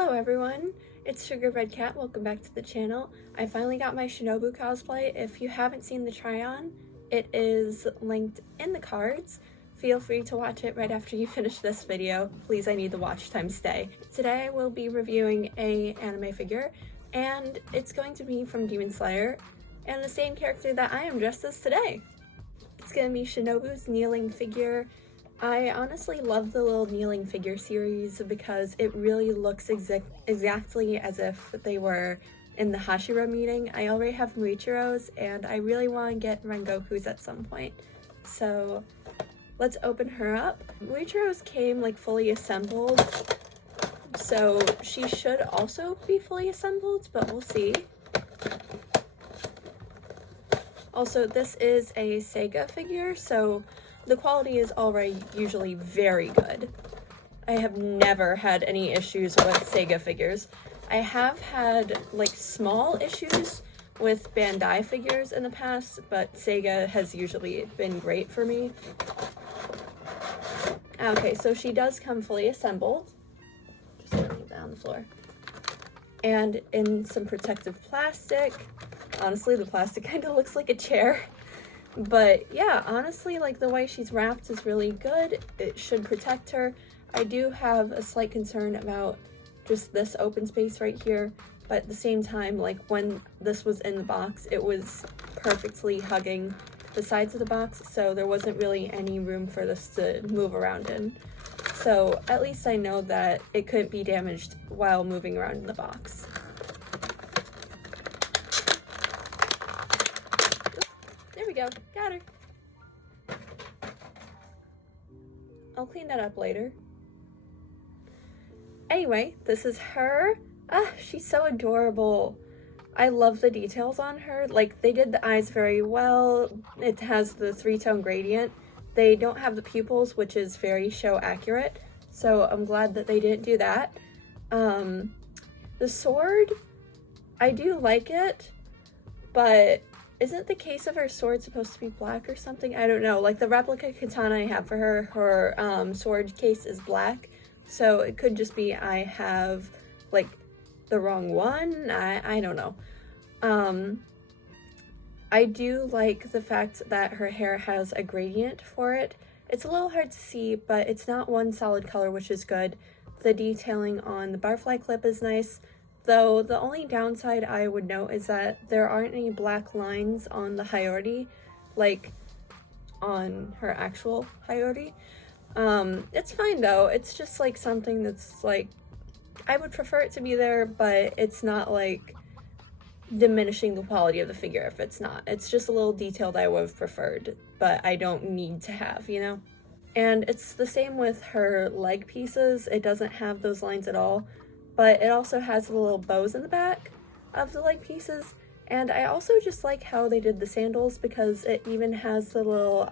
Hello everyone, it's Sugar Red Cat. Welcome back to the channel. I finally got my Shinobu cosplay. If you haven't seen the try-on, it is linked in the cards. Feel free to watch it right after you finish this video. Please, I need the watch time stay. Today I will be reviewing a anime figure, and it's going to be from Demonslayer, and the same character that I am dressed as today. It's going to be Shinobu's kneeling figure. I honestly love the little kneeling figure series because it really looks exactly as if they were in the Hashira meeting. I already have Muichiro's and I really want to get Rengoku's at some point. So let's open her up. Muichiro's came like fully assembled, so she should also be fully assembled, but we'll see. Also, this is a Sega figure, so the quality is already usually very good. I have never had any issues with Sega figures. I have had like small issues with Bandai figures in the past, but Sega has usually been great for me. Okay, so she does come fully assembled. Just gonna leave that on the floor. And in some protective plastic. Honestly, the plastic kind of looks like a chair. But yeah, honestly, like the way she's wrapped is really good. It should protect her. I do have a slight concern about just this open space right here, but at the same time, like when this was in the box, it was perfectly hugging the sides of the box, so there wasn't really any room for this to move around in. So at least I know that it couldn't be damaged while moving around in the box. There we go, got her. I'll clean that up later. Anyway, this is her. Ah, she's so adorable. I love the details on her. Like, they did the eyes very well. It has the three-tone gradient. They don't have the pupils, which is very show accurate, so I'm glad that they didn't do that. The sword, I do like it, but isn't the case of her sword supposed to be black or something? I don't know. Like the replica katana I have for her sword case is black. So it could just be I have like the wrong one. I don't know. I do like the fact that her hair has a gradient for it. It's a little hard to see, but it's not one solid color, which is good. The detailing on the butterfly clip is nice. Though the only downside I would note is that there aren't any black lines on the Hayori, like on her actual Hayori. It's fine though, it's just like something that's like, I would prefer it to be there, but it's not like diminishing the quality of the figure if it's not. It's just a little detail that I would have preferred, but I don't need to have, you know? And it's the same with her leg pieces. It doesn't have those lines at all. But it also has the little bows in the back of the leg pieces. And I also just like how they did the sandals because it even has the little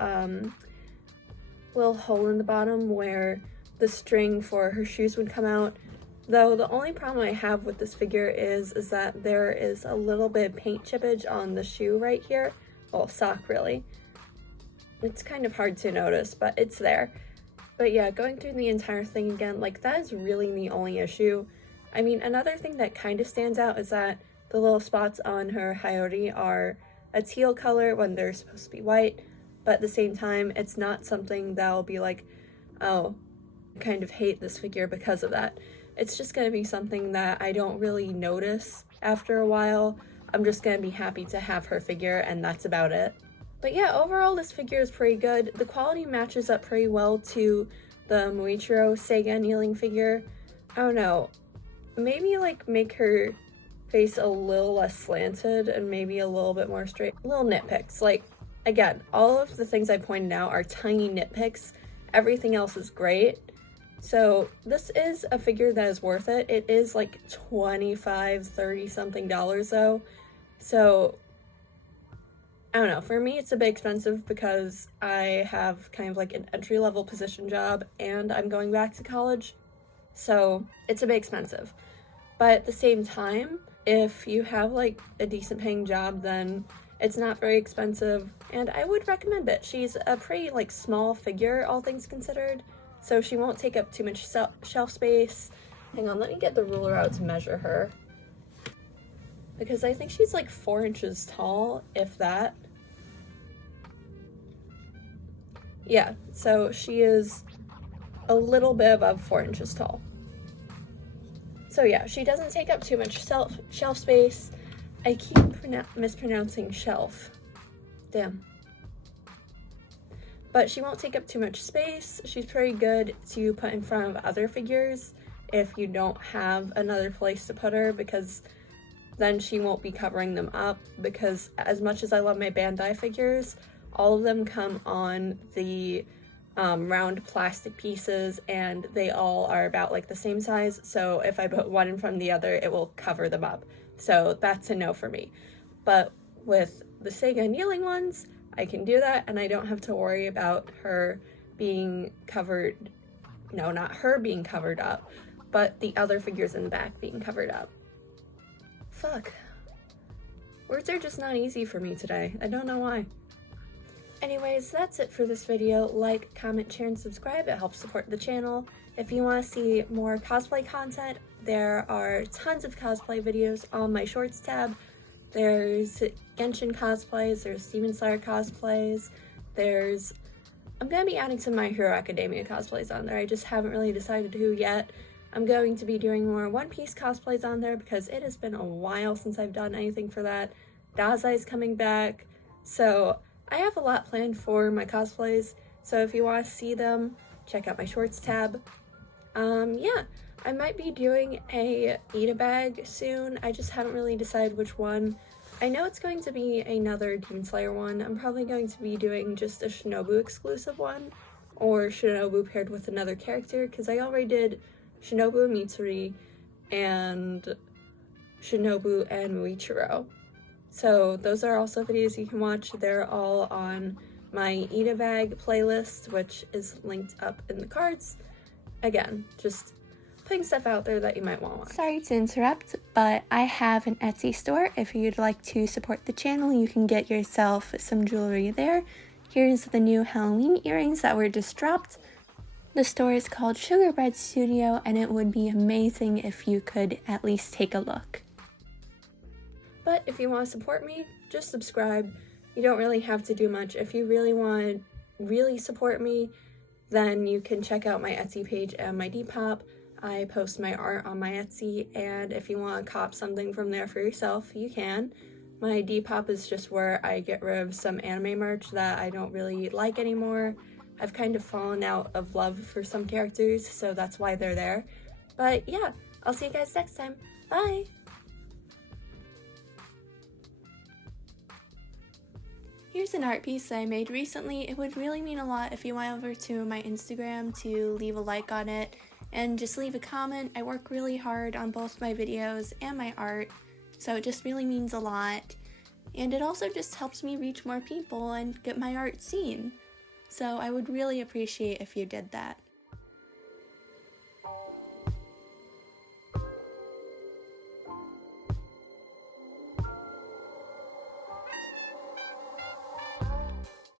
hole in the bottom where the string for her shoes would come out. Though the only problem I have with this figure is that there is a little bit of paint chippage on the shoe right here. Well, sock really. It's kind of hard to notice, but it's there. But yeah, going through the entire thing again, like that is really the only issue. I mean, another thing that kind of stands out is that the little spots on her Hayori are a teal color when they're supposed to be white, but at the same time, it's not something that'll be like, oh, I kind of hate this figure because of that. It's just going to be something that I don't really notice after a while. I'm just going to be happy to have her figure, and that's about it. But yeah, overall, this figure is pretty good. The quality matches up pretty well to the Muichiro Sega kneeling figure. I don't know. Maybe like make her face a little less slanted and maybe a little bit more straight. Little nitpicks. Like, again, all of the things I pointed out are tiny nitpicks. Everything else is great. So this is a figure that is worth it. It is like $25, $30 something though. So I don't know, for me it's a bit expensive because I have kind of like an entry-level position job and I'm going back to college. So it's a bit expensive. But at the same time, if you have like a decent paying job, then it's not very expensive and I would recommend it. She's a pretty like small figure, all things considered. So she won't take up too much shelf space. Hang on, let me get the ruler out to measure her. Because I think she's like 4 inches tall, if that. Yeah, so she is a little bit above 4 inches tall. So yeah, she doesn't take up too much shelf space. I keep mispronouncing shelf. Damn. But she won't take up too much space. She's pretty good to put in front of other figures if you don't have another place to put her, because then she won't be covering them up, because as much as I love my Bandai figures, all of them come on the round plastic pieces, and they all are about like the same size, so if I put one in front of the other, it will cover them up. So that's a no for me. But with the Sega kneeling ones, I can do that, and I don't have to worry about her being covered, no, not her being covered up, but the other figures in the back being covered up. Fuck. Words are just not easy for me today. I don't know why. Anyways, that's it for this video. Like, comment, share, and subscribe. It helps support the channel. If you want to see more cosplay content, there are tons of cosplay videos on my shorts tab. There's Genshin cosplays, there's demonslayer cosplays, I'm going to be adding some My Hero Academia cosplays on there. I just haven't really decided who yet. I'm going to be doing more One Piece cosplays on there because it has been a while since I've done anything for that. Dazai's coming back, so I have a lot planned for my cosplays, so if you want to see them, check out my shorts tab. Yeah, I might be doing a eat a bag soon. I just haven't really decided which one. I know it's going to be another Demon Slayer one. I'm probably going to be doing just a Shinobu exclusive one, or Shinobu paired with another character, because I already did Shinobu Mitsuri and Shinobu and Muichiro. So those are also videos you can watch. They're all on my Eat a Bag playlist, which is linked up in the cards. Again, just putting stuff out there that you might want to watch. Sorry to interrupt, but I have an Etsy store. If you'd like to support the channel, you can get yourself some jewelry there. Here's the new Halloween earrings that were just dropped. The store is called Sugar Bread Studio, and it would be amazing if you could at least take a look. But if you want to support me, just subscribe. You don't really have to do much. If you really want to support me, then you can check out my Etsy page and my Depop. I post my art on my Etsy, and if you want to cop something from there for yourself, you can. My Depop is just where I get rid of some anime merch that I don't really like anymore. I've kind of fallen out of love for some characters, so that's why they're there. But yeah, I'll see you guys next time. Bye! Here's an art piece that I made recently. It would really mean a lot if you went over to my Instagram to leave a like on it and just leave a comment. I work really hard on both my videos and my art, so it just really means a lot. And it also just helps me reach more people and get my art seen. So I would really appreciate if you did that.